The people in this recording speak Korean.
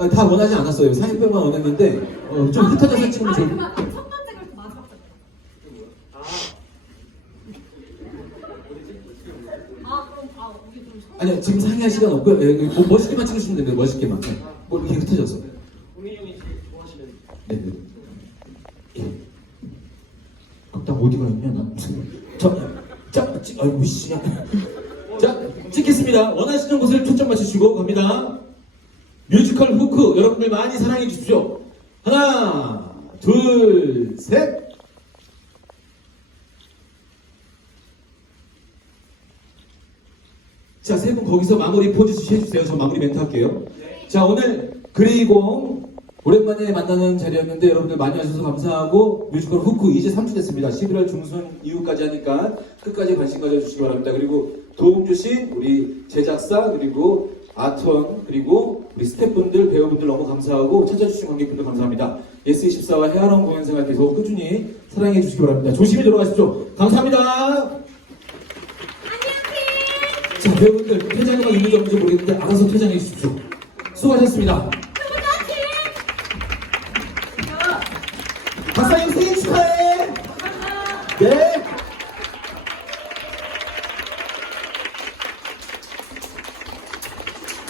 아, 다 원하지 않았어요. 40배만 원했는데 어, 좀 흩어져서 찍으면 좋을 그만 첫 번째 걸또 마지막 거. 아 그럼 아 우리 좀 성- 아니요 지금 상의할 시간 없고요. 예, 뭐, 멋있게만 찍으시면 됩니다. 멋있게만. 네. 뭐 이렇게 흩어져서. 우리 형이 좋아하시는 네, 네. 예. 극당 어디가 있냐 나. 자, 자, 찍, 아이고 씨. 자, 찍겠습니다. 원하시는 곳을 초점 맞추시고 갑니다. 뮤지컬 후크 여러분들 많이 사랑해 주십시오. 하나, 둘, 셋. 자, 세 분 거기서 마무리 포즈 해주세요. 저 마무리 멘트 할게요. 자, 오늘 그레이공 오랜만에 만나는 자리였는데 여러분들 많이 와주셔서 감사하고 뮤지컬 후크 이제 3주 됐습니다. 11월 중순 이후까지 하니까 끝까지 관심 가져주시기 바랍니다. 그리고 도움 주신 우리 제작사 그리고 아트원 그리고 우리 스태프분들 배우분들 너무 감사하고 찾아주신 관객분들 감사합니다. 예스24와 헤아론 공연 생활 계속 꾸준히 사랑해 주시기 바랍니다. 조심히 들어가십시오. 감사합니다. 자, 배우분들 퇴장료가 있는지 없는지 모르겠는데 알아서 퇴장해 주십시오. 수고하셨습니다. 박사님 생일